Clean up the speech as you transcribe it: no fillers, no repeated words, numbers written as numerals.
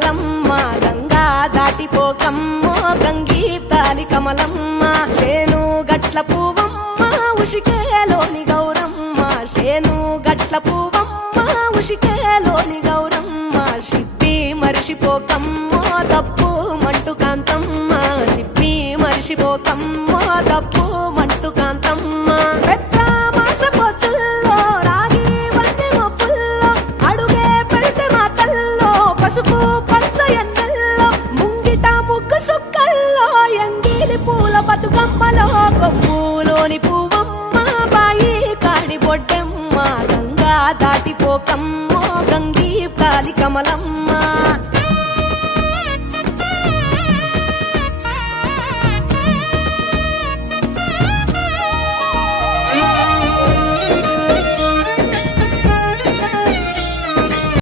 కమలమ్మ గంగా దాటిపోకమ్మో గంగీతాలి కమలమ్మ శేను గట్ల పువ్వమ్మ ఉషికేలోని గౌరమ్మ శేను గట్ల పువ్వమ్మ ఉషికేలోని గౌరమ్మ షిప్పి మరిషిపోకమ్మో తప్పు మంటు కాంతమ్మ షిప్పి మరిషిపోకమ్మో తప్పు మంటు కాంతమ్మ పసుపు పచ్చ ఎన్నెల్లో ముంగిట ముగ్గు సుక్కల్లో ఎంగిలి పూల బతుకమ్మలో కొమ్ములోని పువ్వమ్మ బాయి కాడి బొడ్డెమ్మ గంగా దాటిపోకమ్మో గంగీ కాలి కమలమ్మ